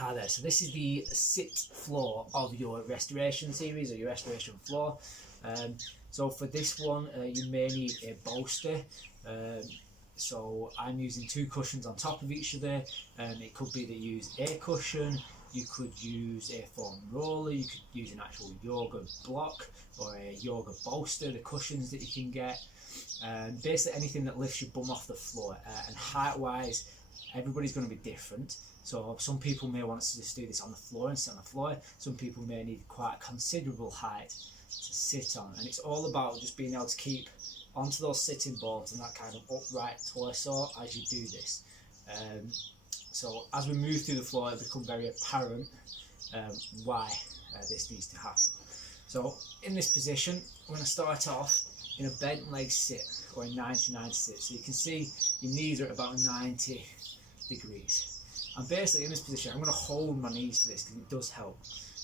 Hi there, so this is the sit floor of your restoration series or your restoration floor. So for this one you may need a bolster. So I'm using 2 cushions on top of each other. It could be that you use a cushion, you could use a foam roller, you could use an actual yoga block or a yoga bolster, the cushions that you can get. Basically anything that lifts your bum off the floor. And height wise, everybody's going to be different. So some people may want to just do this on the floor and sit on the floor. Some people may need quite a considerable height to sit on. And it's all about just being able to keep onto those sitting boards and that kind of upright torso as you do this. So as we move through the floor, it'll become very apparent why this needs to happen. So in this position, we're going to start off in a bent leg sit or a 99 sit. So you can see your knees are at about 90 degrees. And basically in this position, I'm going to hold my knees for this because it does help.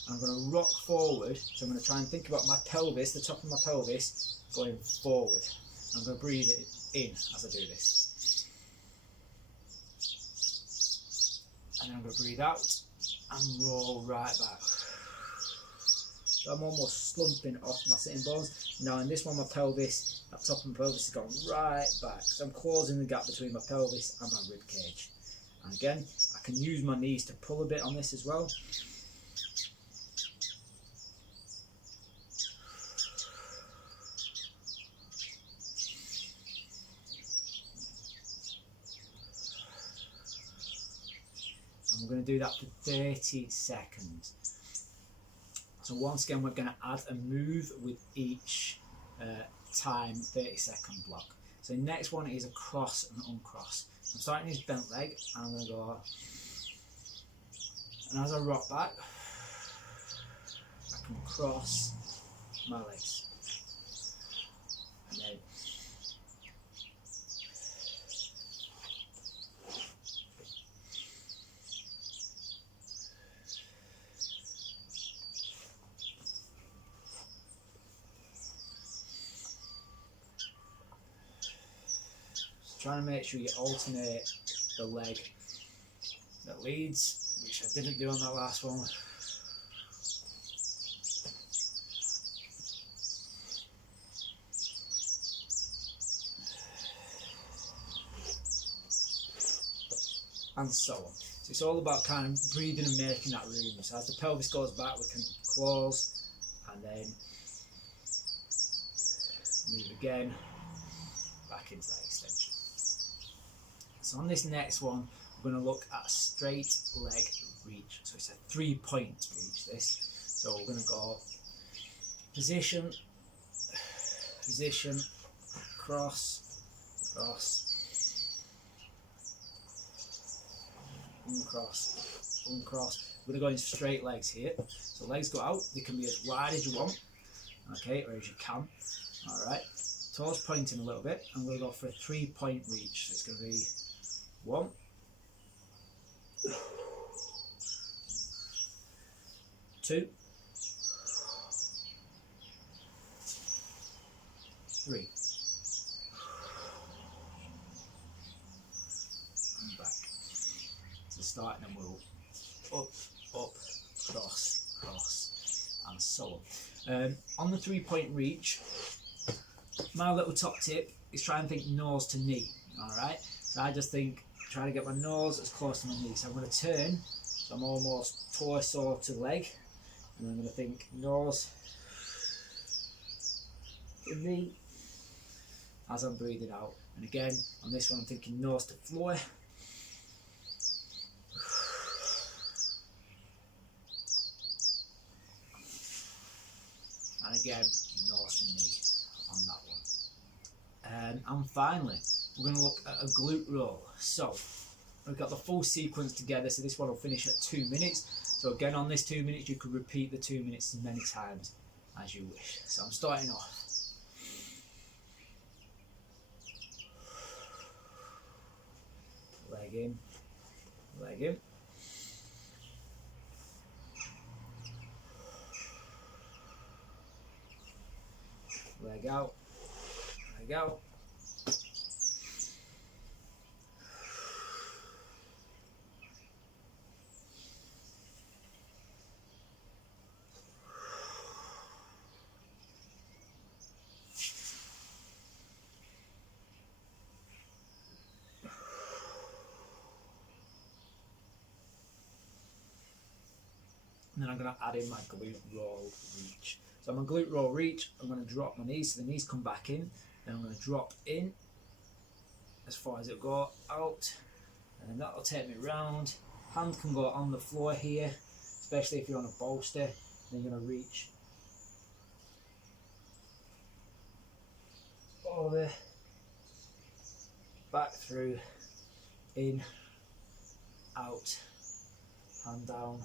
And I'm going to rock forward. So I'm going to try and think about my pelvis, the top of my pelvis, going forward. I'm going to breathe it in as I do this. And then I'm going to breathe out and roll right back. So I'm almost slumping off my sitting bones. Now in this one, my pelvis, that top of my pelvis is going right back. So I'm closing the gap between my pelvis and my rib cage. And again, I can use my knees to pull a bit on this as well. And we're going to do that for 30 seconds. So once again, we're going to add a move with each time 30-second block. So the next one is a cross and uncross. I'm starting this bent leg and I'm going to go, and as I rock back, I can cross my legs. And then trying to make sure you alternate the leg that leads, which I didn't do on that last one. And so on. So it's all about kind of breathing and making that room. So as the pelvis goes back, we can close and then move again back into that extension. So on this next one, we're going to look at a straight leg reach. So it's a 3-point reach this. So we're going to go position, position, cross, cross, uncross, uncross. We're going to go in straight legs here. So legs go out, they can be as wide as you want, okay, or as you can. Alright, toes pointing a little bit, and we're going to go for a 3-point reach. So it's going to be 1, 2, 3, and back. So start, and then we'll up, up, cross, cross, and so on. On the 3-point reach, my little top tip is try and think nose to knee. Alright, so I just think, try to get my nose as close to my knee. So I'm going to turn, so I'm almost torso to leg, and I'm going to think nose to knee as I'm breathing out. And again, on this one I'm thinking nose to floor. And again, nose to knee on that one. And finally, we're going to look at a glute roll. So we've got the full sequence together, so this one will finish at 2 minutes. So again, on this 2 minutes, you could repeat the 2 minutes as many times as you wish. So I'm starting off. Leg in, leg in. Leg out, leg out. And then I'm going to add in my glute roll reach. So my glute roll reach, I'm going to drop my knees, so the knees come back in, and I'm going to drop in as far as it'll go out, and then that'll take me round. Hand can go on the floor here, especially if you're on a bolster. Then you're going to reach over, back through, in, out, hand down,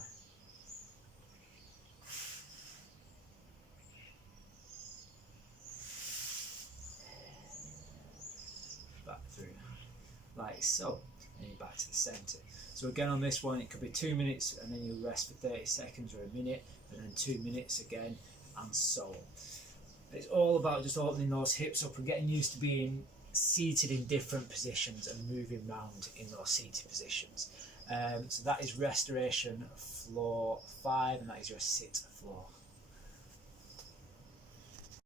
back through, like so, and you're back to the centre. So again on this one, it could be 2 minutes, and then you'll rest for 30 seconds or a minute, and then 2 minutes again, and so on. It's all about just opening those hips up and getting used to being seated in different positions and moving around in those seated positions. So that is restoration floor 5, and that is your sit floor.